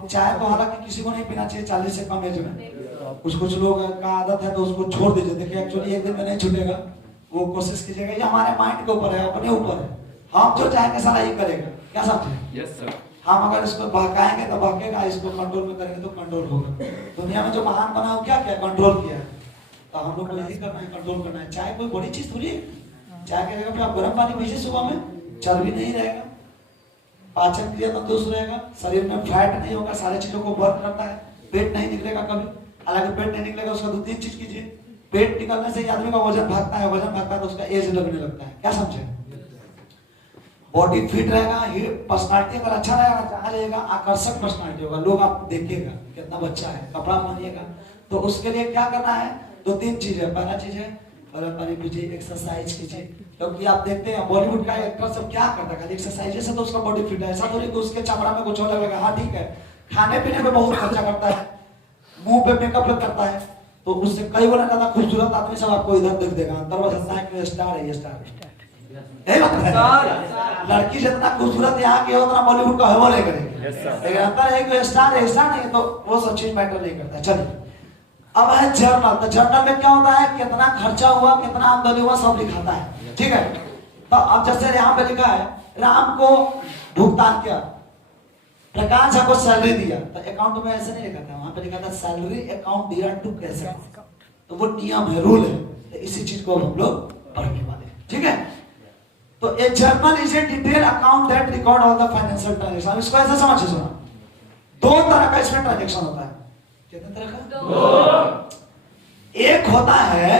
अब चाय तो हालांकि किसी को नहीं पीना चाहिए 40 से कम एज में। कुछ लोग का आदत है तो उसको छोड़ दीजिए। देखिए एक्चुअली एक दिन में नहीं छूटेगा, वो कोशिश कीजिएगा। ये हमारे माइंड के ऊपर है, अपने ऊपर है, हम जो चाहेंगे सारा ये करेगा। क्या समझे? Yes sir. हम अगर इसको बहकाएंगे तो बहकेगा, इसको कंट्रोल में करेंगे तो कंट्रोल होगा। दुनिया में जो महान बना वो क्या क्या कंट्रोल किया है, तो हम लोग को यही करना है, कंट्रोल करना है। चाय कोई बड़ी चीज थोड़ी है। चाय की जगह पे आप गर्म पानी पीजिए सुबह में, चर्बी नहीं रहेगा, पाचन क्रिया तंदुरुस्त रहेगा, शरीर में फैट नहीं होगा, सारी चीजों को बर्न करता है, पेट नहीं निकलेगा कभी। हालांकि पेट नहीं निकलेगा उसका 2-3 चीज कीजिए। पेट निकलने से आदमी का वजन भागता है, वजन भागता है तो उसका एज लगने लगता है। क्या समझे? बॉडी फिट रहेगा, पर्सनालिटी अगर अच्छा रहेगा, जहाँ रहेगा आकर्षक पर्सनालिटी होगा, लोग आपको देखेगा कितना बच्चा है, कपड़ा पहनिएगा। तो उसके लिए क्या करना है? 2-3 चीज है। पहला चीज है गर्म पानी पीजिए, एक्सरसाइज कीजिए। क्योंकि आप देखते हैं बॉलीवुड का एक्टर सब क्या करता है, एक्सरसाइज से तो उसका बॉडी फिट है। ऐसा थोड़ी कि उसके चमड़ा में कुछ और लगेगा। हाँ ठीक है, खाने पीने पे बहुत खर्चा करता है, मुंह पे मेकअप करता है, तो उससे कई गुना ज्यादा खूबसूरत आदमी सब आपको इधर दिख देगा। अंदर वजह है स्टार है, ये स्टार लड़की जितना खूबसूरत यहाँ की है उतना बॉलीवुड का है नहीं करेगी। लेकिन अंदर है कि स्टार है, स्टार नहीं है, तो वो सब चीज मैटर नहीं करता। चलिए अब है जर्नल। तो जर्नल में क्या होता है? कितना खर्चा हुआ, कितना आमदनी हुआ, सब लिखाता है। ठीक है। तो अब जैसे यहाँ पे लिखा है राम को भुगतान किया, प्रकाश आपको सैलरी दिया, तो अकाउंट में ऐसे नहीं लिखा था, वहां पे लिखा था सैलरी अकाउंट दिया टू कैसे। तो वो नियम है, रूल है। तो इसी चीज को हम लोग पढ़ने वाले हैं। ठीक है। तो a journal is a detail account that record all the financial transaction. इसको ऐसे समझिए, सुना, 2 तरह का इसमें ट्रांजैक्शन होता है। कितने तरह का? 2। एक होता है,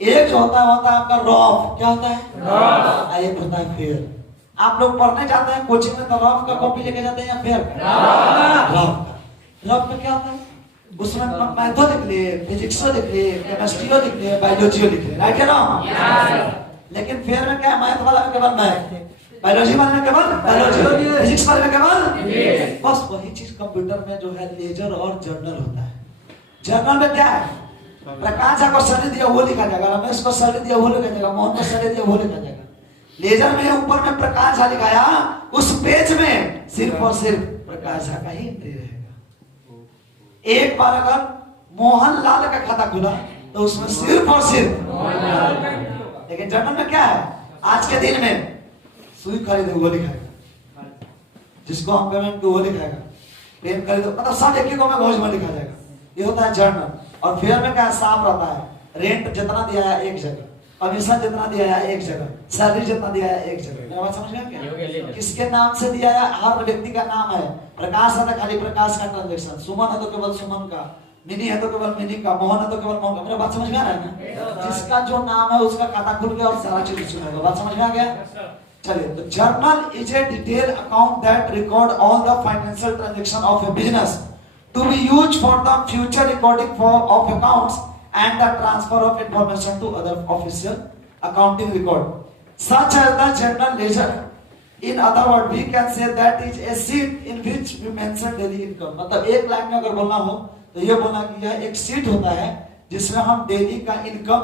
एक जो होता है आपका रॉफ। क्या होता है? रॉफ। एक होता है फेयर। आप लोग पढ़ने जाते हैं कोचिंग में तो रॉफ का कॉपी लेके जाते हैं या फेयर का? रॉफ। रॉफ में क्या होता है? उसमें मैथो लिख लिए, फिजिक्सो लिख लिए, केमिस्ट्रियो लिख लिए, बायोलॉजीओ लिख लिए। राइट है ना? लेकिन फेयर में क्या है? मैथ वाला में केवल मैथ, बायोलॉजी वाले में केवल बायोलॉजी, फिजिक्स वाले में केवल बस वही चीज कंप्यूटर में जो है लेजर और जर्नल होता है। जर्नल में क्या है? प्रकाश को सैलरी दिया वो लिखा जाएगा, रमेश को सैलरी दिया वो लिखा जाएगा, मोहन को सैलरी दिया वो लिखा जाएगा। लेजर में ऊपर में प्रकाश लिखाया, उस पेज में सिर्फ और सिर्फ प्रकाश का ही एंट्री रहेगा। एक बार अगर मोहन लाल का खाता खुला तो उसमें सिर्फ और सिर्फ मोहन लाल। लेकिन जर्नल में क्या है? आज के दिन में सुई खरीदे वो लिखाएगा, जिसको हम पेमेंट को वो लिखाएगा, पेन खरीदो, मतलब सब एक में घोष में लिखा जाएगा। ये होता है जर्नल। और फेयर में क्या साफ रहता है, रेंट जितना दिया है एक जगह, कमीशन जितना दिया है एक जगह, सैलरी जितना दिया है एक जगह। मेरा बात समझ में क्या? किसके नाम से दिया है? हर व्यक्ति का नाम है। प्रकाश है तो खाली प्रकाश का ट्रांजेक्शन, सुमन है तो केवल सुमन का, मिनी है तो केवल मिनी का, मोहन है तो केवल मोहन का। मेरा बात समझ में आ रहा है ना? जिसका जो नाम है उसका खाता खुल गया और सारा चीज उसमें होगा। बात समझ में आ गया? चलिए, तो journal is a detail account that record all the financial transaction of A business to be used for the future recording of accounts and the transfer of information to other official accounting record, such as the general ledger. In other words, we can say that is a sheet in which we mention daily income. मतलब एक line में अगर बोलना हो तो ये बोलना कि यह एक शीट होता है जिसमें हम डेली का इनकम,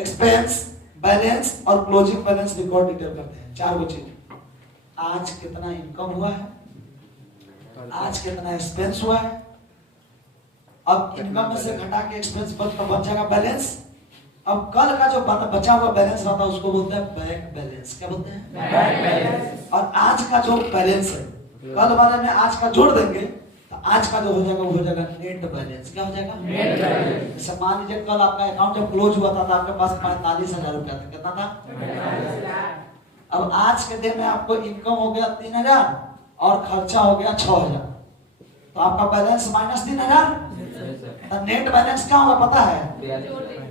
एक्सपेंस, बैलेंस और क्लोजिंग बैलेंस रिकॉर्ड डिटेल करते हैं। 4 चीज। आज कितना इनकम हुआ है, आज कितना एक्सपेंस हुआ है, अब इनकम में से घटा के एक्सपेंस बच जाएगा बैलेंस। अब कल का जो बचा हुआ बैलेंस रहता है उसको बोलते हैं बैंक बैलेंस। क्या बोलते हैं? Bank balance. और आज का जो बैलेंस है, कल वाले में आज का जोड़ देंगे तो आज का जो हो जाएगा वो हो जाएगा नेट बैलेंस। क्या हो जाएगा? Net balance. मान लीजिए कल आपका अकाउंट जब क्लोज हुआ था तो आपके पास 45,000 रुपया था। कितना था? अब आज के दिन में आपको इनकम हो गया 3,000 और खर्चा हो गया 6,000, तो आपका बैलेंस माइनस 3,000। नेट बैलेंस क्या होगा पता है?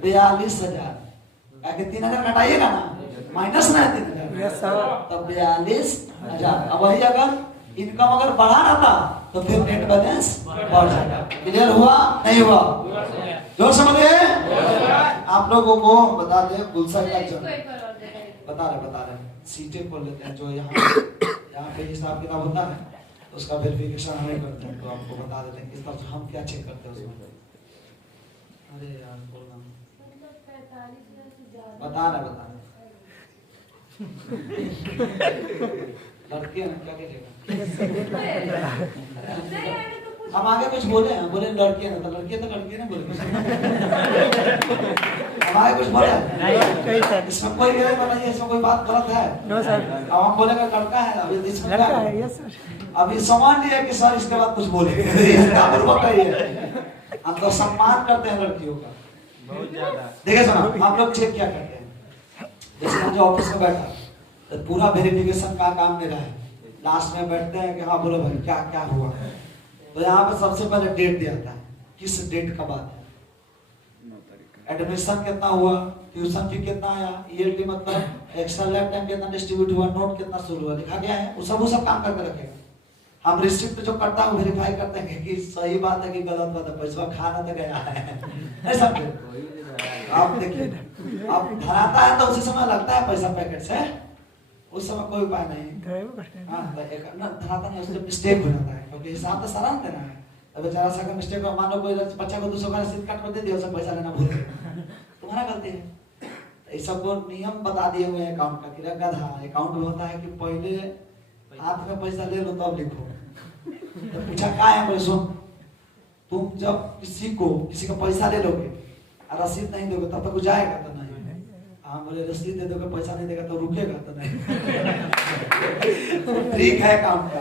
42,000। 3,000 घटाइएगा ना, माइनस ना है 3,000, तो 42,000। अब वही अगर इनकम अगर बढ़ा रहता तो फिर नेट बैलेंस बढ़ जाएगा। क्लियर हुआ? नहीं हुआ? जो समझे? आप लोगों को बता दें, गुलशन बता रहे सीटें खोल लेते हैं। जो यहाँ पे हिसाब किताब होता है उसका वेरिफिकेशन हमें करते हैं, तो आपको बता देते हैं किस तरह हम क्या चेक करते हैं उसमें। अरे यार बोलना बता रहे लड़के हैं क्या कीजिएगा? हम आगे कुछ बोले हैं, बोले लड़के हैं तो लड़के ना बोले हम आगे कुछ बोले इसमें कोई गलत बताइए, इसमें कोई बात गलत है? No sir. अब हम बोलेगा लड़का है, अभी इसमें लड़का है, यस सर। अभी सम्मान लिया कि सर इसके बाद कुछ बोले इसका बताइए। हम तो सम्मान करते हैं लड़कियों का बहुत ज्यादा। देखिए सुनो, आप लोग चेक क्या करते हैं, जैसे हम जो ऑफिस में बैठा तो पूरा वेरिफिकेशन का काम मेरा है। लास्ट में बैठते हैं कि हाँ बोलो भाई क्या क्या हुआ, तो यहाँ पे सबसे पहले डेट दिया था, किस डेट का बात है, एडमिशन कितना हुआ, ट्यूशन फी कितना आया, ईएलटी मतलब एक्स्ट्रा लैब टाइम कितना डिस्ट्रीब्यूट हुआ, नोट कितना शुरू हुआ, लिखा गया है। वो सब काम करके रखेगा। हम रिसिप्ट जो करता हूँ वेरीफाई करते हैं कि सही बात है कि गलत बात है, पैसा खाना तो गया है ऐसा। आप देखिए, आप धराता है तो उसी समय लगता है पैसा पैकेट से, उस समय कोई उपाय नहीं। हाँ धराता नहीं, उससे मिस्टेक हो जाता है क्योंकि हिसाब तो सारा देना है। अब बेचारा सा का मिस्टेक हो, मान लो कोई बच्चा को 200 का रसीद काट कर दे दिया, उससे पैसा लेना भूल गए, तुम्हारा गलती है। इस सब को नियम बता दिए हुए हैं अकाउंट का कि गधा अकाउंट में होता है कि पहले हाथ में पैसा ले लो तब लिखो। तो पूछा क्या है, बोले सुन तुम जब किसी का पैसा ले लोगे और रसीद नहीं दोगे तब तक जाएगा तो नहीं। हाँ बोले रसीद दे दोगे पैसा नहीं देगा तो रुकेगा तो नहीं। ट्रिक है अकाउंट का,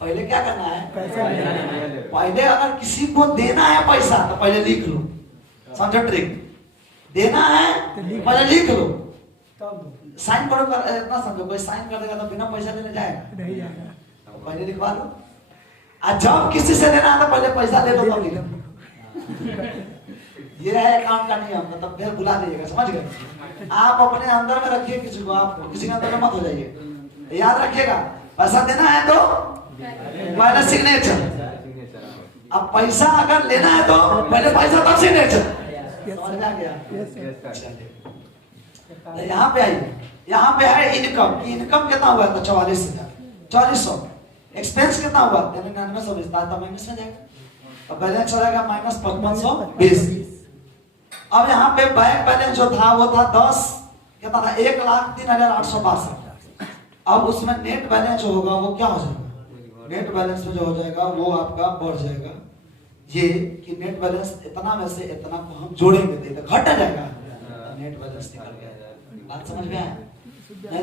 पहले क्या करना है, पहले अगर किसी को देना है पैसा तो पहले लिख लो, समझो ट्रिक। देना है पहले लिख लो, साइन करो कर, इतना समझो कोई साइन कर देगा तो बिना पैसा लेने जाएगा नहीं जाएगा, तो पहले लिखवा लो। और जब किसी से लेना है तो पहले पैसा ले लो तब लिखो। ये है अकाउंट का नियम, मतलब फिर बुला दीजिएगा, समझ गए? आप अपने अंदर में रखिए किसी को, आप किसी के अंदर में मत हो जाइए। याद रखिएगा पैसा देना है तो पहले सिग्नेचर, अब पैसा अगर लेना है तो पहले पैसा तब सिग्नेचर, समझ में आ गया? यहाँ पे आइए, यहाँ पे है इनकम। इनकम कितना हुआ तो 44,000 एक्सपेंस कितना हुआ 9920, तो माइनस में जाएगा, तो बैलेंस चलेगा माइनस 5520। अब यहाँ पे बैंक बैलेंस जो था वो था 10 कितना था 1,03,862। अब उसमें नेट बैलेंस जो होगा वो क्या हो जाएगा, नेट बैलेंस में जो हो जाएगा वो आपका बढ़ जाएगा। ये कि नेट बैलेंस इतना में से इतना को हम जोड़ेंगे तो घट जाएगा, नेट बैलेंस निकल गया। बात समझ में आया? नहीं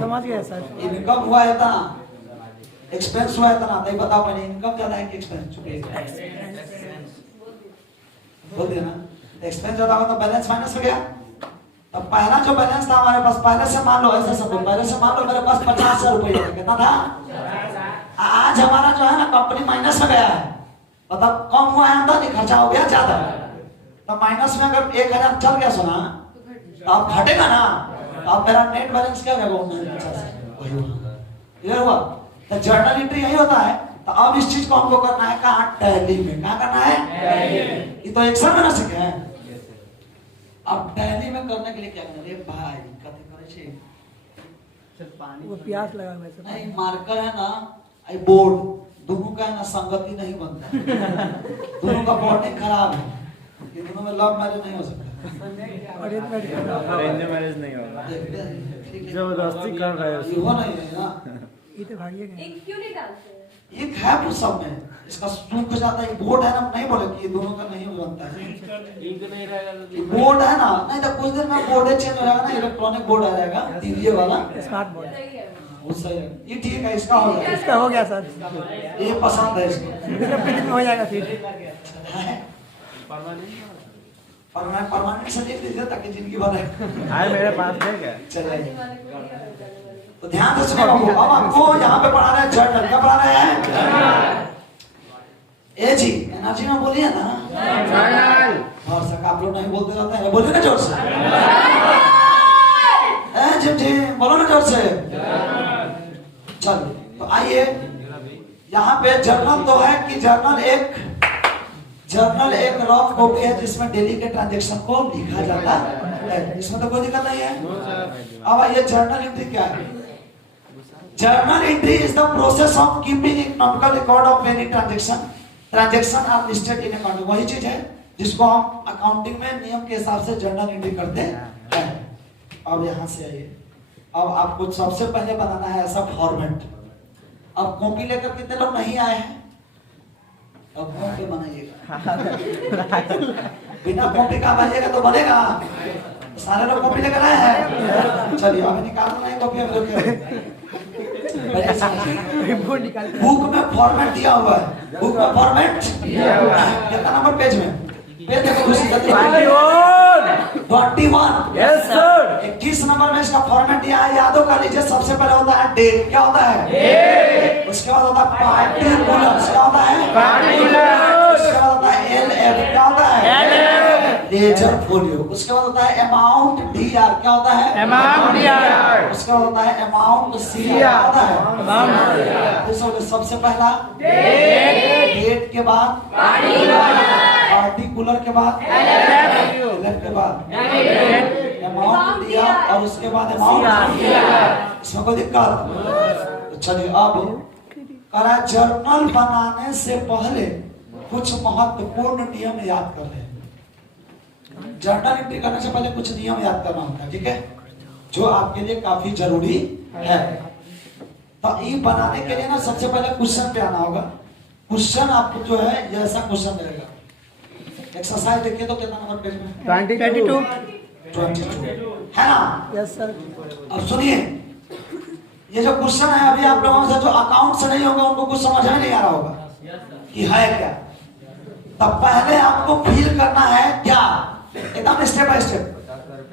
समझ गया सर। इनकम हुआ इतना, एक्सपेंस हुआ इतना, नहीं बताओ पहले इनकम ज्यादा है कि एक्सपेंस? बोल दिया ना, एक्सपेंस ज्यादा हुआ तो बैलेंस माइनस हो गया। तब पहला जो बैलेंस था हमारे पास, पहले से मान लो ऐसे सब, पहले से मान लो मेरे पास 50,000 रुपये कितना था, आज हमारा जो है ना कंपनी माइनस में गया है, मतलब कम हुआ है आमदनी, खर्चा हो गया ज्यादा, तो माइनस में अगर 1,000 चल गया सोना तो अब घटेगा ना, तो अब मेरा नेट बैलेंस क्या होगा 49,50 हुआ। तो जर्नल एंट्री यही होता है। तो अब इस चीज को हमको करना है कहाँ, टैली में। कहाँ करना है? ये तो एक्सेल में ना सीखे हैं। अब टैली में करने के लिए क्या करना है भाई, कथी करे छे वो प्यास लगा हुआ है नहीं, मार्कर है ना, आई बोर्ड दोनों का है ना संगति नहीं बनता, दोनों का बॉन्डिंग खराब है, ये दोनों में लव मैरिज नहीं हो सकता, अरेंज मैरिज नहीं होगा, जबरदस्ती कर रहे हो, ये हो नहीं है ना। ये तो भागिएगा, एक क्यों नहीं डालते हैं? एक है वो सब में, इसका सूख जाता है, बोर्ड है ना, नहीं बोले कि ये दोनों का नहीं बनता है, इंक नहीं रहेगा, बोर्ड है ना, नहीं तो कुछ देर में बोर्ड चेंज हो जाएगा ना, इलेक्ट्रॉनिक बोर्ड आ जाएगा, टीवीए वाला स्मार्ट बोर्ड, वो सही है, ये ठीक है, इसका हो गया, इसका हो गया सर, ये पसंद है इसको, हो जाएगा फिर परमानेंट से देख लीजिए ताकि जिंदगी भर है मेरे पास है। चलिए तो ध्यान से सुनो, अब आपको यहाँ पे पढ़ा रहे हैं जर्नल, क्या पढ़ा रहे हैं? ए जी एनर्जी में बोलिए ना, और सक आप लोग नहीं बोलते रहते हैं, बोलिए ना जोर से, जी जी बोलो ना जोर से। चलिए तो आइए, यहाँ पे जर्नल तो है कि जर्नल एक रफ कॉपी है जिसमें डेली के ट्रांजैक्शन को लिखा जाता है, इसमें तो कोई दिक्कत नहीं है। अब ये जर्नल एंट्री क्या है? Journal entry is the process of keeping economical record of any transaction are listed in account. वही चीज है जिसको हम अकाउंटिंग में नियम के हिसाब से जर्नल एंट्री करते हैं। अब यहाँ से आइए, अब आपको सबसे पहले बनाना है ऐसा फॉर्मेट। अब कॉपी लेकर कितने लोग नहीं आए हैं? अब कॉपी बनाइएगा, बिना कॉपी का बनाइएगा तो बनेगा। सारे लोग कॉपी लेकर आए हैं, चलिए अभी निकालना है कॉपी। बुक में फॉर्मेट दिया हुआ है, बुक में फॉर्मेट कितना नंबर पेज में? पेज देखो खुशी 21। Yes sir. 21 नंबर में इसका फॉर्मेट दिया है, यादों कर लीजिए। सबसे पहले होता है डेट, क्या होता है? डेट। उसके बाद होता है पार्टिकुलर्स, क्या होता है? पार्टिकुलर्स। उसके बाद होता है एलएफ, क्या होता है? एलएफ। Ledger folio. उसके बाद होता है अमाउंट डीआर, क्या होता है? Amount DR. उसके बाद होता है अमाउंट सीआर, क्या होता है? Amount CR. सबसे पहला डेट, डेट के बाद पार्टिकुलर के बाद एलएफ के बाद अमाउंट दिया और उसके बाद अमाउंट दिया। इसमें कोई दिक्कत? तो चलिए अब करा जर्नल बनाने से पहले कुछ महत्वपूर्ण नियम याद कर लें। जर्नल एंट्री करने से पहले कुछ नियम याद करना होता है, ठीक है, जो आपके लिए काफी जरूरी है। तो ये बनाने के लिए ना सबसे पहले क्वेश्चन पे आना होगा। क्वेश्चन आपको जो है ये ऐसा क्वेश्चन रहेगा। एक्सरसाइज देखिए तो कितना नंबर पेज में? 22 है ना? Yes sir. अब सुनिए, ये जो क्वेश्चन है अभी आप लोगों से जो अकाउंट से नहीं होगा उनको कुछ समझ में नहीं आ रहा होगा कि है क्या। तब पहले आपको फील करना है क्या, एकदम स्टेप बाय स्टेप।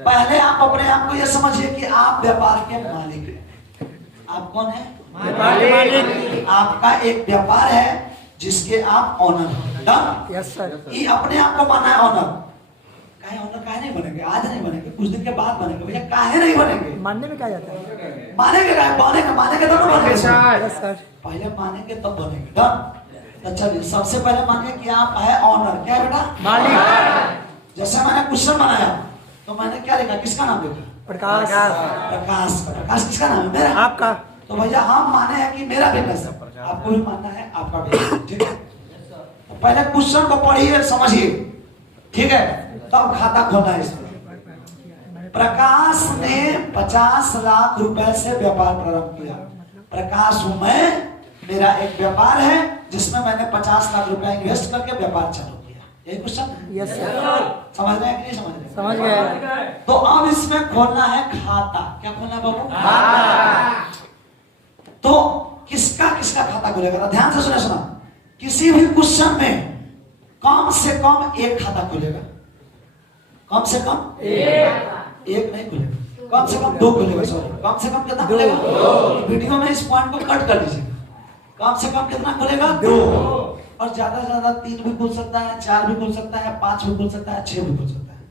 पहले आप अपने आप को ये समझिए कि आप व्यापार के मालिक हैं। आप कौन है? मालिक। आपका एक व्यापार है जिसके आप ऑनर हो। डन? Yes sir. ये अपने आप को माना है ऑनर। काहे ऑनर काहे नहीं बनेंगे? आज नहीं बनेंगे, कुछ दिन के बाद बनेंगे। भैया काहे नहीं बनेंगे? मानने में क्या जाता है? मानेंगे काहे? मानेंगे तब बनेंगे सर। पहले मानेंगे तब बनेंगे। डन? तो चलिए सबसे पहले मानिए कि आप है ऑनर। क्या है बेटा? मालिक। जैसे मैंने क्वेश्चन बनाया तो मैंने क्या लिखा? किसका नाम लिखा? प्रकाश। प्रकाश। प्रकाश किसका नाम है? मेरा। आपका। तो भैया हम माने हैं कि मेरा बिजनेस है, आपको भी मानना है आपका बिजनेस, ठीक है। तो पहले क्वेश्चन को पढ़िए, समझिए, ठीक है, तब खाता खोलना है इसमें। प्रकाश ने 50 लाख रुपए से व्यापार प्रारंभ किया। प्रकाश हूं मैं, मेरा एक व्यापार है जिसमें मैंने 50 लाख रुपए इन्वेस्ट करके व्यापार चालू किया। यही क्वेश्चन? Yes sir. समझ रहे हैं कि नहीं समझ रहे? समझ गए। तो अब इसमें खोलना है खाता। क्या खोलना है बाबू? खाता। तो किसका किसका खाता खुलेगा? ध्यान से सुना। किसी भी क्वेश्चन में कम से कम एक खाता खुलेगा। कम से कम एक नहीं खुलेगा, कम से कम 2 खुलेगा। सॉरी, कम से कम कितना खुलेगा? 2। वीडियो में इस पॉइंट को कट कर लीजिए। कम से कम कितना खुलेगा? 2। और ज्यादा से ज्यादा 3 भी खुल सकता है, 4 भी खुल सकता है, 5 भी खुल सकता है, 6 भी खुल सकता है।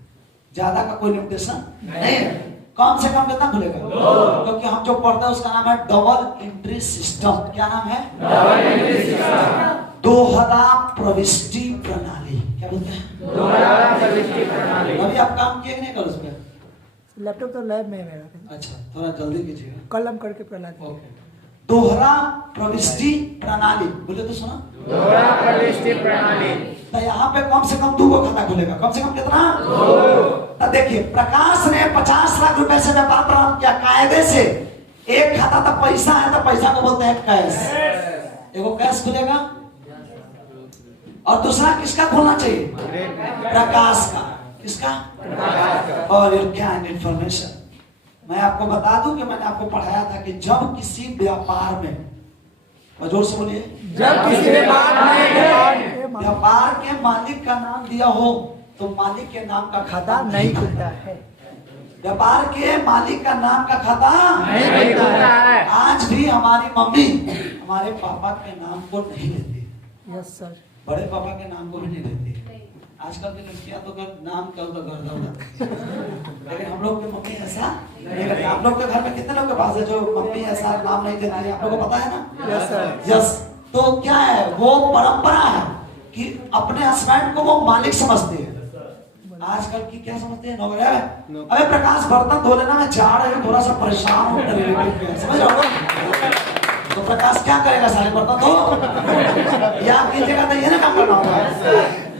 ज्यादा का कोई लिमिटेशन नहीं है। कम से कम कितना खुलेगा? 2। क्योंकि हम जो पढ़ते हैं उसका नाम है डबल एंट्री सिस्टम। क्या नाम है? Double entry system. दोहरा प्रविष्टि प्रणाली। क्या बोलते हैं? दोहरा प्रविष्टि प्रणाली। अभी आप काम किए कि नहीं कल उस पर? लैपटॉप तो लैब में है मेरा। अच्छा, थोड़ा जल्दी कीजिएगा, कल हम करके प्रणाली। ओके। दोहरा प्रविष्टि प्रणाली बोले तो सुना। दोहरा प्रविष्टि प्रणाली। तो यहाँ पे कम से कम 2 को खाता खुलेगा। कम से कम कितना? 2। तो देखिए, प्रकाश ने 50 लाख रुपए से व्यापार प्रारंभ किया कायदे से। एक खाता तो पैसा है, तो पैसा को बोलते हैं कैश। एगो कैश खुलेगा और दूसरा किसका खोलना चाहिए? प्रकाश का। किसका? और क्या इंफॉर्मेशन मैं आपको बता दूं कि मैंने आपको पढ़ाया था कि जब किसी व्यापार में, जोर से बोलिए, जब किसी व्यापार के मालिक का नाम दिया हो तो मालिक के नाम का खाता नहीं खुलता है। व्यापार के मालिक का नाम का खाता नहीं खुलता है। आज भी हमारी मम्मी हमारे पापा के नाम को नहीं लेती। Yes sir. बड़े पापा के नाम को भी नहीं लेती। आजकल की लड़कियां तो नाम कल तो घर दौड़ा, लेकिन हम लोग के मम्मी ऐसा नहीं करती। आप लोग के घर में कितने लोग के पास है जो मम्मी ऐसा नाम नहीं देती है? आप लोगों को पता है ना? Yes sir. यस। तो क्या है, वो परंपरा है कि अपने हस्बैंड को वो मालिक समझती है। आजकल की क्या समझते हैं? नौकरी। अरे प्रकाश बर्तन धो लेना, मैं जा रहा हूँ, थोड़ा सा परेशान हूँ, समझ रहे हो? तो प्रकाश क्या करेगा? सारे बर्तन धो या आपकी जगह तो ये ना काम करना होगा।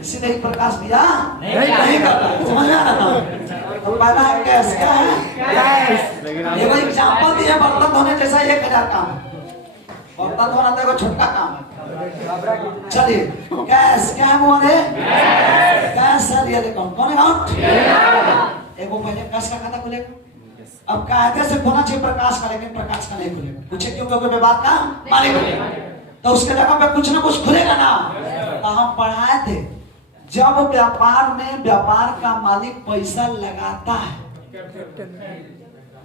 इसीलिए प्रकाश भैया नहीं करता। समझ में आ रहा था? तो पहला है कैश, क्या है? एगो एग्जांपल दिए बर्तन धोने जैसा 1000 काम है, बर्तन धोना तो एगो छोटका काम है। चलिए कैश क्या है मोहन? कैश है रियल अकाउंट। कौन अकाउंट? एगो पहले कैश का खाता खुलेगा। अब कायदे से खोलना चाहिए प्रकाश का, लेकिन प्रकाश का नहीं खुलेगा। पूछे क्यों? क्योंकि व्यापार का मालिक है, तो उसके जगह पे कुछ ना कुछ खुलेगा ना। तो हम पढ़ाए थे जब व्यापार में व्यापार का मालिक पैसा लगाता है,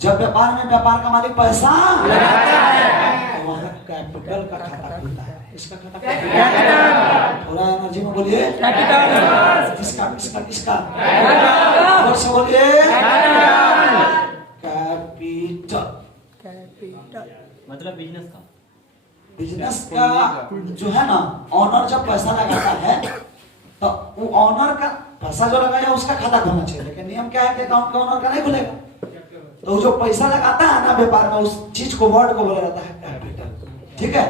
जब व्यापार में व्यापार का मालिक पैसा लगाता है तो वहां कैपिटल का खाता खुलता है। इसका खाता थोड़ा एनर्जी में बोलिए। किसका किसका किसका? और से बोलिए कैपिटल। मतलब बिजनेस का, बिजनेस का जो है ना, ऑनर जब पैसा लगाता है तो वो ऑनर का पैसा जो लगाया उसका खाता खुलना चाहिए, लेकिन नियम क्या है कि अकाउंट का ऑनर का नहीं खुलेगा। तो जो पैसा लगाता है ना व्यापार में, उस चीज को वर्ड को बोला जाता है कैपिटल। ठीक है।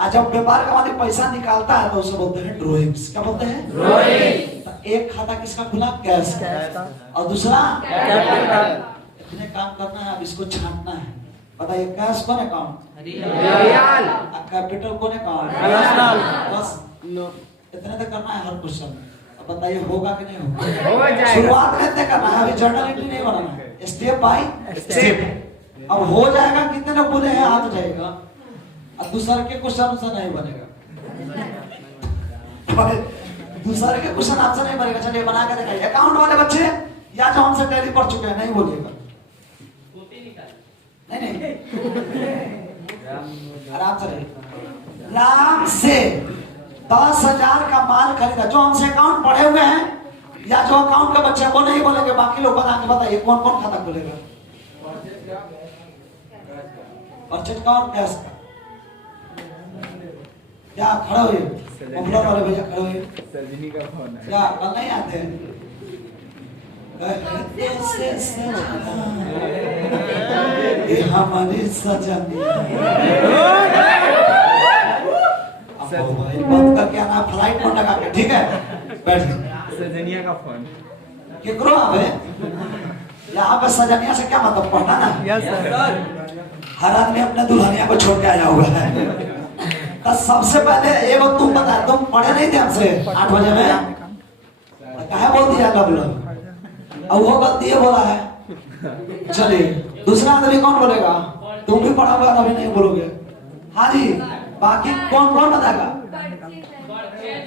आज जब व्यापार का मालिक पैसा निकालता है तो उसे बोलते हैं ड्रॉइंग्स। क्या बोलते हैं? ड्रॉइंग्स। तो एक खाता किसका खुला? कैश का, और दूसरा कैपिटल। इतने काम करना है, अब इसको छांटना है। बताइए कैश कौन अकाउंट? रियल। कैपिटल कौन अकाउंट? बस इतने तक करना है हर क्वेश्चन में। अब बताइए होगा कि नहीं होगा? शुरुआत में इतने करना है, अभी जर्नल एंट्री नहीं बनाना है, स्टेप बाय स्टेप। अब हो जाएगा, कितने लोग बोले हैं हाथ जाएगा, अब दूसरे के क्वेश्चन आंसर नहीं बनेगा। दूसरे के क्वेश्चन आंसर नहीं बनेगा। चलिए बना के दिखाइए। अकाउंट वाले बच्चे या जो हमसे टैली पढ़ चुके हैं नहीं बोलिएगा। नहीं आराम से रहिए। राम से 10,000 का माल खरीदा। जो हमसे अकाउंट पढ़े हुए हैं या जो अकाउंट के बच्चे वो नहीं बोलेंगे, बाकी लोग बना के बताइए कौन कौन खाता खुलेगा? परचेज का और कैश का। क्या खड़े हुए पॉपुलर वाले भैया, खड़े हुए। सजनी का फोन है। क्या कल नहीं आते हैं? ये हमारी सजनी बंद करके आना, फ्लाइट मोड लगा के। ठीक है, बैठिए। सजनिया का फोन केकरो आवे यहाँ पे सजनिया से क्या मतलब? पढ़ना ना। Yes sir. हर आदमी अपने दुल्हनिया को छोड़ के आया हुआ है। तो सबसे पहले ये बात तुम बता, तुम पढ़े नहीं थे हमसे 8 बजे में? कहा बोल दिया कब लोग? अब वो गलती है बोला है। चलिए दूसरा आदमी कौन बोलेगा? तुम भी पढ़ा हुआ अभी नहीं बोलोगे। हाँ जी, बाकी कौन कौन बताएगा? परचेज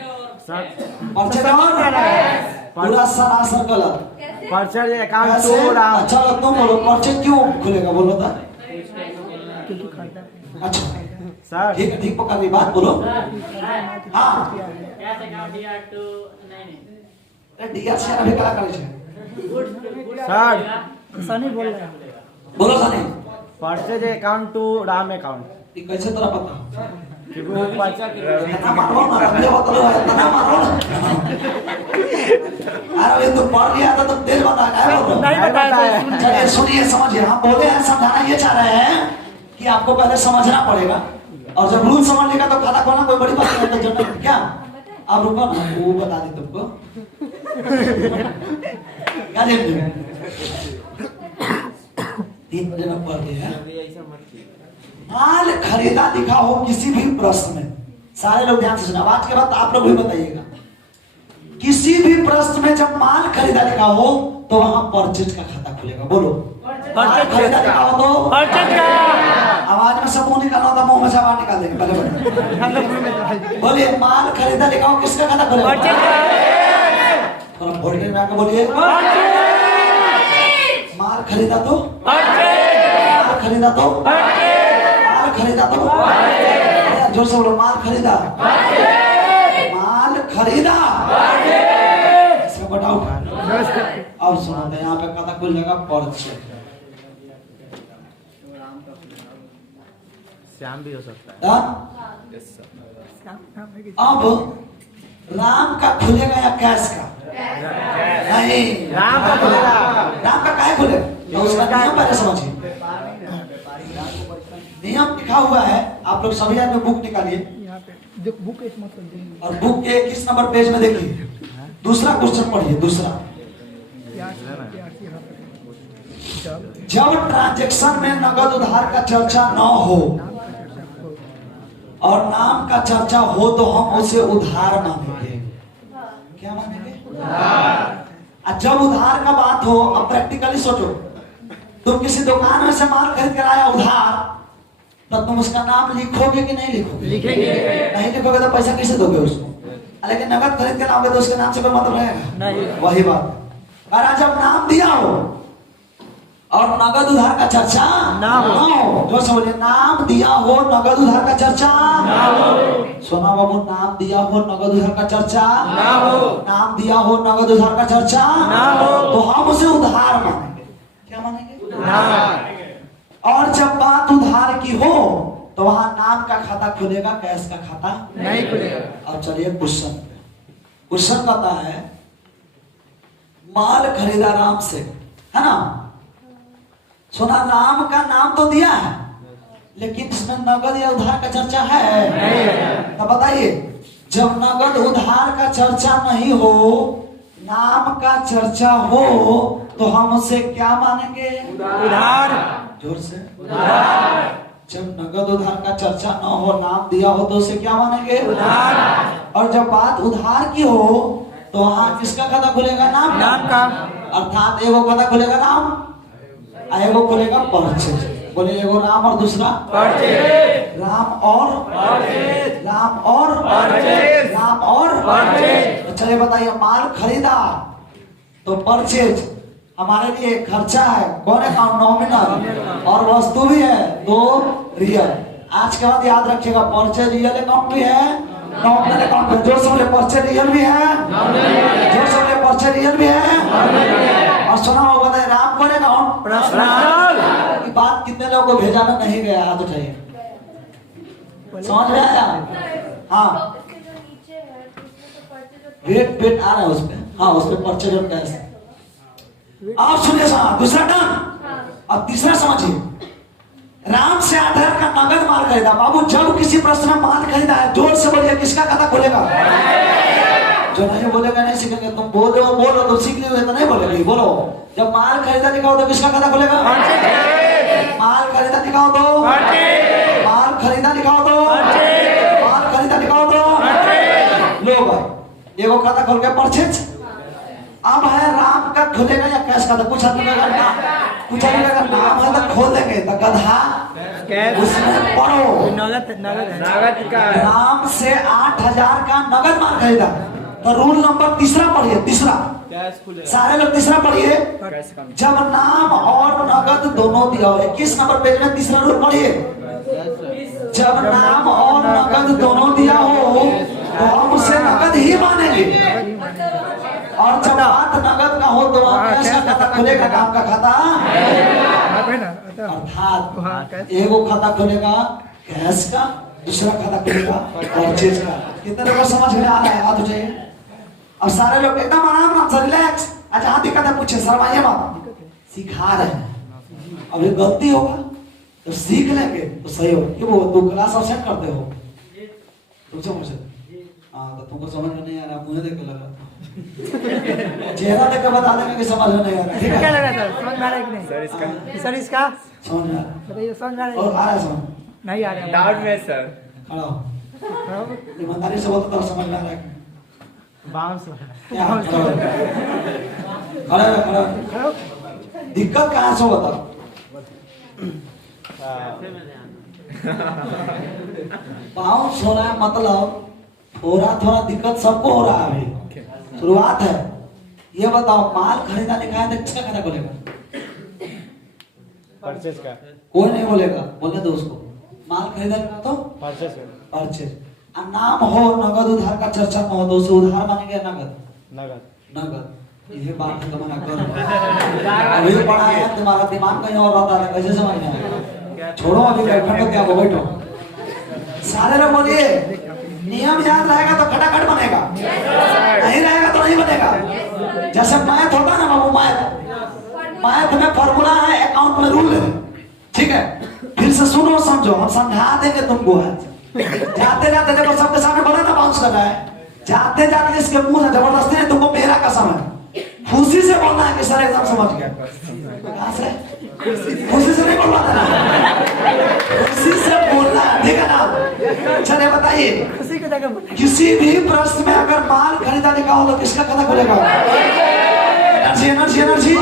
और पूरा सरासर गलत। Purchase account to Ram. अच्छा तुम बोलो परचेज क्यों खुलेगा? बोलो था। अच्छा सर ठीक है, ठीक पकड़ ली बात, बोलो। हाँ डीआर से अभी कला करे छे। सर सनी बोल रहा है। बोलो Sunny. Purchase account to Ram account. ये कैसे तरह पता? क्योंकि वो इतना मारो ना, रखले बतलो है, इतना मारो ना। अरे तुम पढ़ लिया था, तुम तेज बता है बोलो। नहीं बताया। चलिए सुनिए, समझिए। हम बोले हैं, समझाना ये चाह रहे हैं कि आपको पहले समझना पड़ेगा, और जब रूल समझ लेगा तो खाता खोलना कोई बड़ी बात नहीं। तो जनरल क्या आप रुको ना, वो बता दे तुमको। क्या देखते 3 बजे में पढ़ दिया। माल खरीदा लिखा हो किसी भी प्रश्न में, सारे लोग ध्यान से सुना। आज के बाद आप लोग भी बताइएगा। किसी भी प्रश्न में जब माल खरीदा लिखा हो तो वहां परचेज का खाता खुलेगा। बोलो माल खरीदा लिखा हो तो परचेज का। आवाज में सब मुंह निकालना होता, मुंह में से आवाज निकाल देंगे पहले। बोलिए माल खरीदा लिखा हो किसका खाता खुलेगा? परचेज का। थोड़ा वोल्टेज में आके बोलिए। माल खरीदा तो माल खरीदा तो माल खरीदा तो जोर से बोलो माल खरीदा। माल खरीदा इसका बड़ा उठा। अब सुनो, यहाँ पे खाता खुल जाएगा परचेज। श्याम भी हो सकता है। अब राम का खुलेगा या कैश का? नहीं, राम का खुलेगा। राम का काहे खुलेगा? तो उसका नियम पहले समझिए। नियम लिखा हुआ है, आप लोग सभी आदमी बुक निकालिए यहाँ पे बुक एक मतलब और बुक के किस नंबर पेज में देखिए। दूसरा क्वेश्चन पढ़िए। दूसरा जब ट्रांजैक्शन में नगद उधार का चर्चा न हो और नाम का चर्चा हो तो हम उसे उधार मानेंगे। क्या मानेंगे? और जब उधार का बात हो, अब प्रैक्टिकली सोचो, तुम किसी दुकान में से माल खरीद कर आया उधार, तो तुम उसका नाम लिखोगे कि नहीं लिखोगे? लिखेंगे। नहीं लिखोगे तो पैसा कैसे दोगे उसको? लेकिन नगद खरीद कर लाओगे तो उसके नाम से कोई मतलब रहेगा नहीं। वही बात। और जब नाम दिया हो और नगद उधार का चर्चा ना हो। जो समझे, नाम दिया हो नगद उधार का चर्चा ना हो। सोना बाबू, नाम दिया हो नगद उधार का चर्चा ना हो। नाम दिया हो नगद उधार का चर्चा ना हो। तो हम उसे उधार मानेंगे। क्या मानेंगे? उधार। और जब बात उधार की हो तो वहां नाम का खाता खुलेगा, कैश का खाता नहीं खुलेगा। और चलिए क्वेश्चन पे। क्वेश्चन कहता है, माल खरीदा राम से, है ना? सुना, राम का नाम तो दिया है लेकिन इसमें नगद या उधार का चर्चा है नहीं। तो बताइए, जब नगद उधार का चर्चा नहीं हो, नाम का चर्चा हो, तो हम उसे क्या मानेंगे? उधार। जोर से। उधार। जब नगद उधार का चर्चा न हो, नाम दिया हो, तो उसे क्या मानेंगे? उधार। और जब बात उधार की हो तो वहां किसका खाता खुलेगा? नाम का। अर्थात एगो खाता खुलेगा नाम, एगो खुलेगा परचेज। बोले, एगो राम और दूसरा परचेज। राम और परचेज। राम और परचेज। राम और परचेज। तो चलिए बताइए, माल खरीदा तो परचेज हमारे लिए खर्चा है, कौन है? नॉमिनल। और वस्तु भी है तो रियल। आज के बाद याद रखिएगा, परचेज रियल अकाउंट भी है, नॉमिनल अकाउंट भी। जो समझे परचेज रियल भी है, जो समझे परचेज रियल भी है। और सुना होगा था राम कौन अकाउंट? पर्सनल। ये बात कितने लोगों को भेजा में नहीं गया? हाथ उठाइए। समझ में आया? हाँ, वेट वेट आ रहा है उसपे। हाँ, उसपे परचेज और कैश। आप सुनिए, दूसरा टर्म। अब तीसरा समझिए, राम से 8,000 का नगद माल खरीदा। बाबू, जब किसी प्रश्न में माल खरीदा है, जोर से बोलिए, किसका खाता खुलेगा? जो नहीं बोलेगा नहीं सीखेंगे। तुम बोलो बोलो तो सीख लियोगे, तो नहीं बोलेगी। बोलो, जब माल खरीदा दिखाओ तो किसका खाता खुलेगा? माल खरीदा दिखाओ तो, माल खरीदा दिखाओ तो, माल खरीदा दिखाओ तो, लो भाई, एगो खाता खोल के परचेज। अब है राम का खुलेगा या कैश का? तो कुछ आदमी का नाम, कुछ आदमी का नाम है तो खोल देंगे, तो गधा उसमें पढ़ो। नगद का। राम से 8,000 का नगद माल खरीदा तो रूल नंबर तीसरा पढ़िए। तीसरा, सारे लोग तीसरा पढ़िए। जब नाम और नगद दोनों दिया हो, 21 नंबर पेज में तीसरा रूल पढ़िए। जब नाम और नगद दोनों दिया हो तो हम उसे नगद ही मानेंगे। और जब बात नगद का हो तो वहां कैश का खाता खुलेगा, नाम का खाता। अर्थात एगो खाता खुलेगा कैश का, दूसरा खाता खुलेगा परचेज का। कितने लोगों को समझ में आ रहा है? हाथ उठाइए। अब सारे लोग एकदम आराम से रिलैक्स। अच्छा, हाँ दिक्कत है, पूछे, शर्माइए मत। सिखा रहे हैं, अभी गलती होगा तो सीख लेंगे तो सही होगा। क्यों वो तुम क्लास अब्सेंट करते हो? तुम समझ? हाँ, तो तुमको समझ में नहीं आ रहा, मुझे देख के लगा, चेहरा देख के बता देंगे कि समझ में नहीं आ रहा। ठीक है, क्या लगा सर? समझ में आ रहा है कि नहीं? सर इसका समझ में आ रहा बताइए, समझ में आ है? रहा और है? आ रहा है समझ? नहीं आ रहा है। डाउट में सर। खड़ा हो, ईमानदारी से बोलता तो समझ में आ रहा है। बाउंस क्या खड़ा हो? खड़ा हो, खड़ा हो। खड़ा हो। दिक्कत कहाँ से हो बताओ? बाउंस हो रहा है मतलब थोड़ा थोड़ा दिक्कत सबको हो रहा है। अभी शुरुआत है। ये बताओ, माल खरीदा लिखा है तो किसका खाता खुलेगा? परचेज का। कोई नहीं बोलेगा, बोलने दो उसको। माल खरीदा लिखा तो परचेज परचेज। नाम हो नगद उधार का चर्चा न हो तो उसे उधार मानेंगे या नगद? नगद। नगद। ये बात है तुम्हारा कर अभी पढ़ा है, तुम्हारा दिमाग कहीं और रहता है, कैसे समझ में आएगा? छोड़ो अभी बैठो, क्या बैठो। सारे लोग बोलिए, नियम याद रहेगा तो खटाखट बनेगा, नहीं रहेगा तो नहीं बनेगा। जैसे मैथ होता है ना बाबू, मैथ में फॉर्मूला है, अकाउंट में रूल है। ठीक है, फिर से सुनो समझो, हम समझा देंगे तुमको। है जाते जाते देखो सबके सामने बोला ना बाउंस कर रहा है, जाते जाते इसके मुंह से जबरदस्ती नहीं, तुमको मेरा कसम खुशी से बोलना है कि सर एकदम समझ गया। कहाँ से? खुशी से नहीं बोलना था, खुशी से बोलना है, ठीक है ना? चलिए बताइए, खुशी की जगह बोले। किसी भी प्रश्न में अगर माल खरीदा लिखा हो तो किसका खाता खुलेगा? Energy energy energy.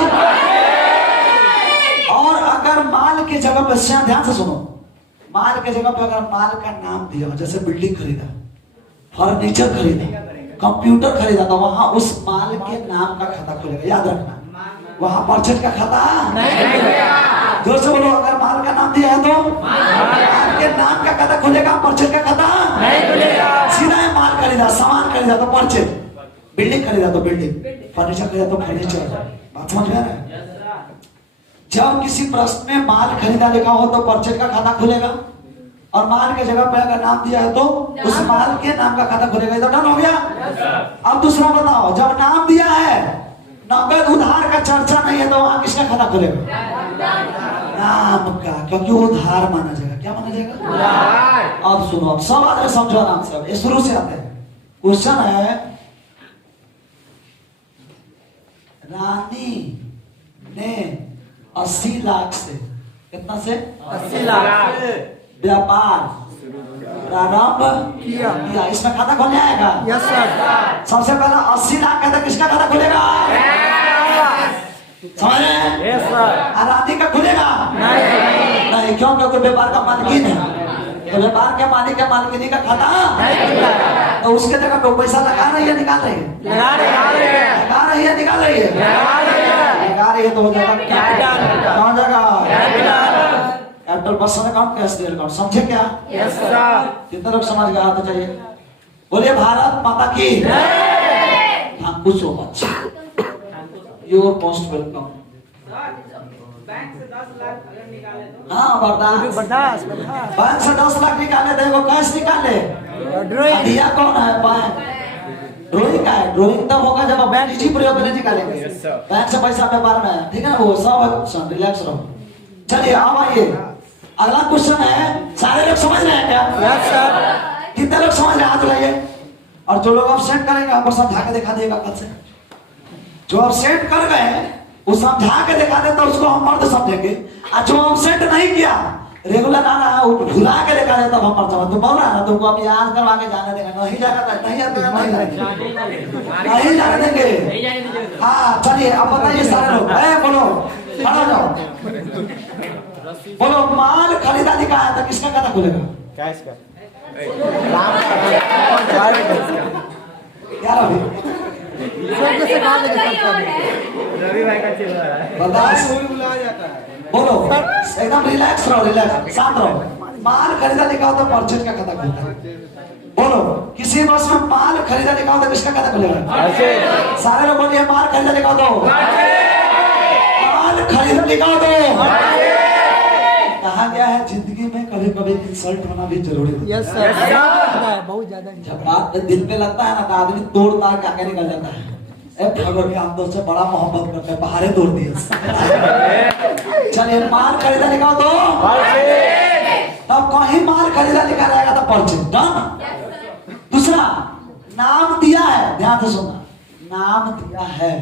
और अगर माल की जगह पर, ध्यान से सुनो, माल की जगह पर अगर माल का नाम दिया, जैसे बिल्डिंग खरीदा, फर्नीचर खरीदा, कंप्यूटर खरीदा, तो वहां उस माल के नाम का खाता खुलेगा। याद रखना, वहां परचेज का खाता नहीं खुलेगा। जोर से बोलो, अगर माल का नाम दिया है तो माल के नाम का खाता खुलेगा, परचेज का खाता नहीं खुलेगा। सीधा है, माल खरीदा, सामान खरीदा तो परचेज, बिल्डिंग खरीदा तो बिल्डिंग, फर्नीचर खरीदा तो फर्नीचर। बात समझ में आ रहा है? जब किसी प्रश्न में माल खरीदा लिखा हो तो परचेज का खाता खुलेगा, और माल के जगह पे अगर नाम दिया है तो उस माल के नाम का खाता खुलेगा। इधर डन हो गया? अब दूसरा बताओ, जब नाम दिया है, नगद उधार का चर्चा नहीं है, तो वहां किसका खाता खुलेगा? नाम का, क्योंकि वो उधार माना जाएगा। क्या माना जाएगा? अब सुनो, अब सब आदमी समझो आराम से। अब शुरू से आते हैं। क्वेश्चन है, रानी ने 80 लाख से, कितना से? 80 लाख व्यापार प्रारंभ किया। इसमें खाता खोल जाएगा? Yes sir. सबसे पहला 80 लाख का, किसका खाता खुलेगा? समझ रहे हैं? Yes sir. रानी का खुलेगा नहीं, क्यों? क्योंकि व्यापार का मालिक है, तो व्यापार के मालिक के मालकिनी का खाता नहीं खुलेगा। तो उसके जगह पे पैसा लगा रही है, निकाल रही है? लगा रही है। लगा रही है, निकाल रही है? लगा रही है। तो हो जाएगा कैपिटल। कौन जाएगा? Capital personal account, cash deal account. समझे क्या? Yes sir. कितने लोग समझ गए? हाथ चाहिए, बोलिए भारत माता की। Thank you so much, you are most welcome. हाँ, बर्दाश्त। बर्दाश्त। बैंक से 10 लाख निकाले, देखो कैश निकाले। दिया कौन है? बैंक। ड्राइंग का है, ड्राइंग तब होगा जब बैंक इसी प्रयोग में निकालेंगे। बैंक से पैसा व्यापार में, ठीक है ना? वो सब रिलैक्स रहो। चलिए अब आइए, अगला क्वेश्चन है। सारे लोग समझ रहे हैं क्या? Yes sir. कितने लोग समझ रहे हैं? हाथ उठाइए। और जो लोग अपसेट करेंगे आपको समझा के दिखा देगा कल से। जो अपसेट कर गए वो समझा के दिखा दे, तो उसको हम मर्द समझेंगे। और जो अपसेट नहीं किया, रेगुलर आ रहा है, वो भुला के दिखा दे, तब हम मर्द समझ। तुम बोल रहा है ना, तुमको अब याद करवा के जाने देंगे। नहीं जाना, नहीं जाने देंगे। हाँ चलिए, अब बताइए सारे लोग, बोलो, खड़ा हो जाओ, बोलो। माल खरीदा लिखा है तो किसका खाता खुलेगा? कैश का। क्या रवि? रवि भाई का चिल्ला रहा है। बर्दाश्त। बोलो, एकदम रिलैक्स रहो, रिलैक्स, शांत रहो। माल खरीदा लिखा हो तो परचेज का खाता खुलता है। बोलो, किसी बस में माल खरीदा लिखा हो तो किसका खाता खुलेगा? सारे लोग बोलिए, माल खरीदा लिखा हो तो, माल खरीदा लिखा हो तो। कहा गया है, जिंदगी में कभी कभी इंसल्ट होना भी जरूरी है। Yes sir. बहुत ज्यादा। जब बात दिल पे लगता है ना, तो आदमी तोड़ ताड़ के आगे निकल जाता है। भगवान के हम दोस्त से बड़ा मोहब्बत करते हैं, बाहर तोड़ दिए। चलिए, माल खरीदा लिखा हो तो, तब कहीं माल खरीदा लिखा रहेगा तो परचेज। डन। दूसरा, नाम दिया है, ध्यान से सुनना, नाम दिया है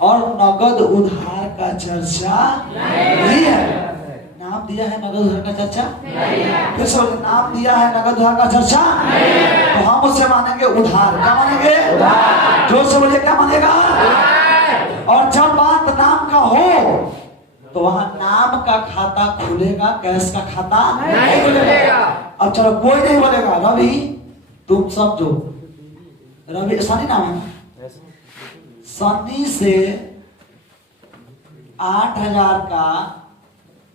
और नगद उधार का चर्चा नहीं है। नाम दिया है, नगद उधार का चर्चा फिर से, नाम दिया है, नगद उधार का चर्चा, तो हम उससे मानेंगे उधार। क्या मानेंगे? जोर से बोलिए, क्या मानेगा? और जब बात नाम का हो तो वहां नाम का खाता खुलेगा, कैश का खाता नहीं खुलेगा। अब चलो, कोई नहीं बोलेगा। रवि, तुम समझो, रवि सनी नाम है, सनी से 8,000 का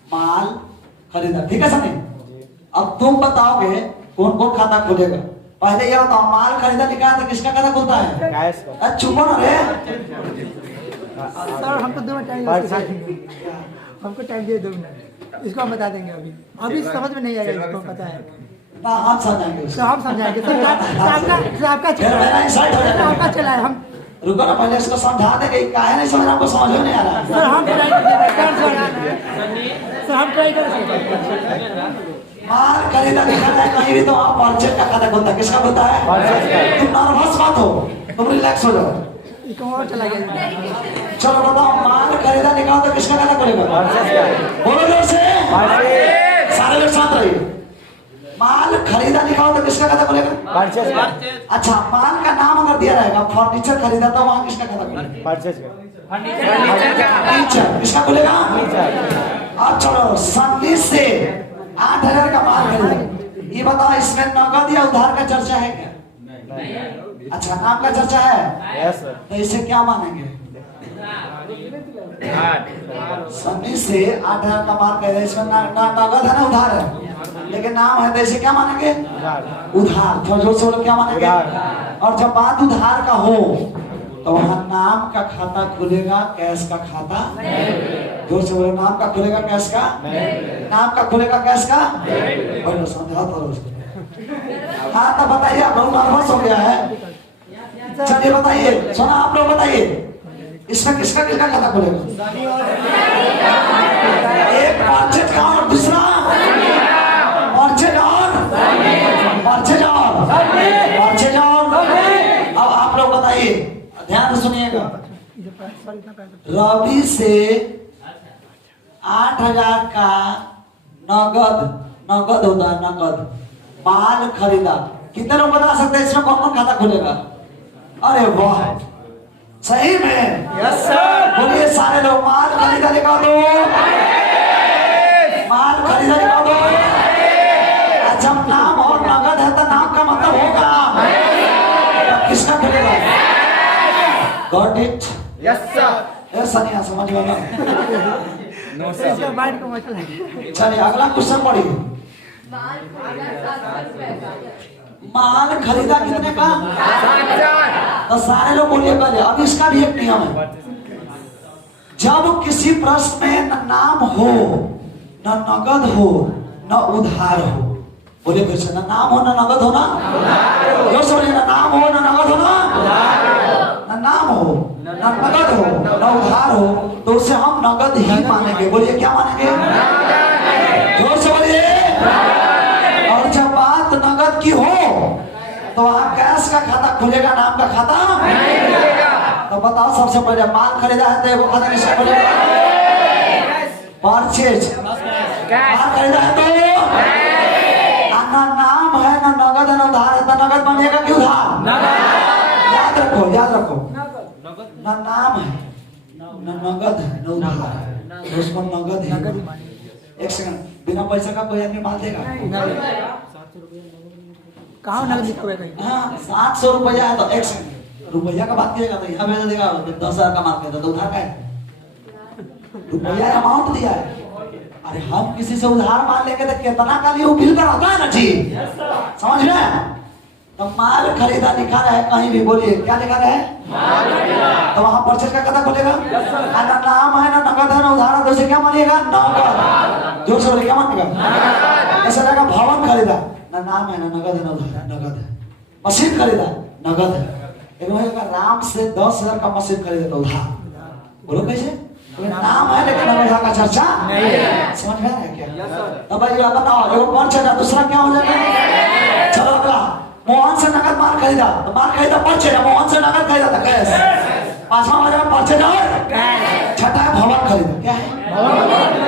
माल खरीदा, ठीक है सनी? अब तुम बताओगे कौन कौन खाता खुलेगा। पहले ये बताओ, माल खरीदा लिखा है तो किसका खाता खुलता है? कैश का। चुपो ना रे। सर हमको 2 टाइम, हमको टाइम दे 2 मिनट, इसको हम बता देंगे। अभी समझ में नहीं आएगा, इसको पता है ना, हम समझाएंगे। तो हम समझाएंगे। आपका चला है, हम रुको ना, पहले इसको समझा देंगे। काहे नहीं समझ रहा, हमको समझ में नहीं आ रहा। सर हम ट्राई करें। माल खरीदा लिखा है कहीं भी तो वहाँ परचेज का खाता खुलता है। किसका खुलता है? तुम नर्वस मत हो, तुम रिलैक्स हो जाओ। इसको और चला गया। चलो बताओ, माल खरीदा निकाल तो किसका खाता खुलेगा? बोलो जोर से, सारे लोग साथ रहिए। माल खरीदा निकाल तो किसका खाता खुलेगा? अच्छा, माल का नाम अगर दिया रहेगा, फर्नीचर खरीदा तो वहाँ किसका खाता खुलेगा? फर्नीचर किसका खुलेगा? अब चलो, सन्नी से 8,000 का माल खरीदा, ये बताओ इसमें नगद या उधार का चर्चा है क्या? अच्छा, नाम का चर्चा है। तो इसे क्या मानेंगे? सन्नी से 8,000 का माल खरीदा, इसमें नगद है ना उधार है, लेकिन नाम है, तो इसे क्या मानेंगे? उधार। थोड़ा जोर से बोलो, क्या मानेंगे? और जब बात उधार का हो तो वहाँ नाम का खाता खुलेगा, कैश का खाता? जोर से बोलो, नाम का खुलेगा, कैश का? नाम का खुलेगा, कैश का? बोलो, समझा तो उसको। हाँ, तो बताइए, आप लोग नर्वस हो गया है। चलिए बताइए, सुना आप लोग बताइए, इसमें किसका किसका खाता खुलेगा? एक परचेज का और दूसरा परचेज और अब आप लोग बताइए, ध्यान से सुनिएगा। रवि से 8,000 का नगद होता है, नगद माल खरीदा। कितने लोग बता सकते हैं इसमें कौन कौन खाता खुलेगा? अरे वाह, सही में? Yes sir. बोलिए सारे लोग, माल खरीदा निकाल दो, माल खरीदा निकाल दो। जब नाम और नगद है तो नाम का मतलब होगा, किसका खुलेगा? Got it? Yes sir. ऐसा नहीं समझ में ना? चलिए अगला क्वेश्चन पढ़िए। माल खरीदा कितने का? तो सारे लोग बोलिए पहले। अब इसका भी एक नियम है, जब किसी प्रश्न में न नाम हो, न नगद हो, न उधार हो, बोलिए फिर से, न नाम हो, न नगद हो, ना जोर से बोलिए, न नाम हो, न नगद हो, ना नाम हो, न नगद हो, न उधार हो, तो उसे हम नगद ही मानेंगे। बोलिए क्या मानेंगे? जोर से बोलिए। और जब बात नगद की हो तो वहाँ कैश का खाता खुलेगा, नाम का खाता नहीं खुलेगा। तो बताओ, सबसे पहले माल खरीदा है तो एगो खाता किसका खुलेगा? परचेज। माल खरीदा है तो ना नाम है, ना नगद है, ना उधार है, तो नगद बनेगा कि उधार? याद रखो, याद रखो, ना नाम है, ना नगद है, ना उधार है, उसको नगद है। एक सेकंड, बिना पैसा का कोई आदमी माल देगा? कहाँ नगद लिखा हुआ है कहीं? हाँ, 700 रुपया है तो एक सेकंड, रुपया का बात कीजिएगा तो यहाँ भेज देगा, 10,000 का माल कहता तो उधार का है? रुपया अमाउंट दिया है। अरे हम किसी से उधार माल लेके तो कितना का लिए बिल कराता है ना जी, समझ रहे हैं? तो माल खरीदा लिखा है कहीं भी, बोलिए क्या लिखा है? तो वहाँ परचेज का खाता खुलेगा। ना नाम है, ना नगद है, ना उधार है, तो उसे क्या मानिएगा? नगद। जोर से बोलिए, क्या मानिएगा? ऐसा रहेगा, भवन खरीदा, ना नाम है, ना नगद है, ना उधार है, नगद है। मशीन खरीदा, नगद है। राम से 10,000 का मशीन खरीदा तो उधार। बोलो कैसे? नाम है लेकिन उधार का चर्चा नहीं है। समझ में आ रहा है क्या? तो भाई बताओ, एगो परचेज, दूसरा क्या हो जाएगा? चलो अगला, मोहन से नगद माल खरीदा, तो माल खरीदा परचेज, मोहन से नगद खरीदा था कैश। पांचवा हो जाएगा परचेज और छठा है भवन खरीदा। क्या है?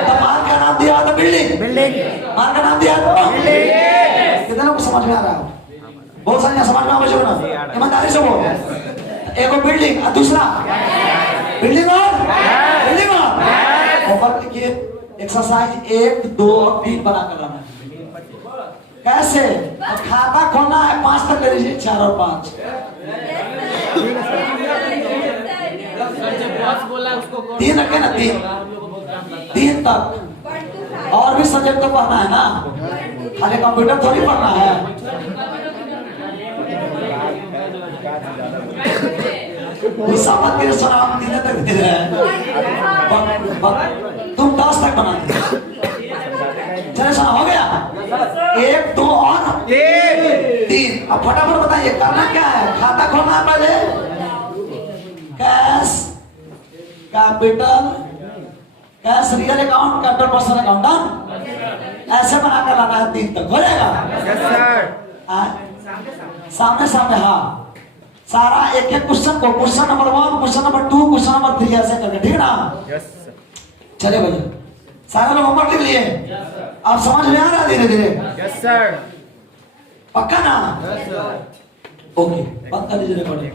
तो माल का नाम दिया तो बिल्डिंग, माल का नाम दिया तो बिल्डिंग। कितने को समझ में आ रहा है? बहुत सारी समझ में आवश्यक ना, ईमानदारी से बोलो। एगो बिल्डिंग और दूसरा बिल्डिंग और ऊपर लिखिए एक्सरसाइज 1, 2 और 3 बना कर रहा है। कैसे? खाता खोलना है 5 तक ले लीजिए, 4 और 5। 3 रखे ना, 3 तक। और भी सब्जेक्ट तो पढ़ना है ना, खाली कंप्यूटर थोड़ी पढ़ना है। समझ के सलाम देने तक दे रहे हैं, तुम 10 तक बनाते। चले सुना, हो गया? 1, 2 और 3। अब फटाफट बताइए करना क्या है? खाता खोलना है पहले, cash, capital, cash real account, capital personal account, ऐसे बना कर लाना है 3 तक। हो जाएगा? सामने सामने, हाँ सारा एक एक क्वेश्चन को question number 1, question number 2, question number 3 ऐसे करके, ठीक है ना? Yes sir. चले भैया, सारे लोग होमवर्क लिख लिए? आप समझ में आ रहा है धीरे धीरे? Yes sir. पक्का ना? Yes sir. ओके, बंद कर दीजिए रिकॉर्डिंग।